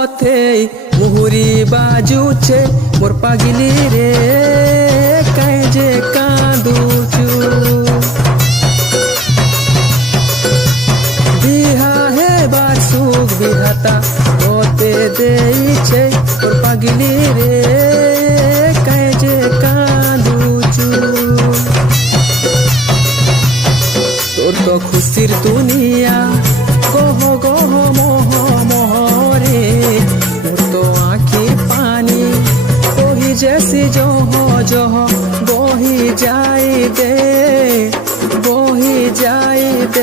পথে মুহুরি বাজুছে মোর পাগিলি রে কাই যে কাঁদুচু বিহা হেবার সুখ বিধাতা হতে দেইছে মোর পাগিলি রে কাই যে কাঁদুচু তোর তো খুশির দুনিয়া গহ গহ মোহ মোহরে মোর তো আঁখি পানি বহি যেসি জহ জহ বহি যাই দে বহি যাই দে।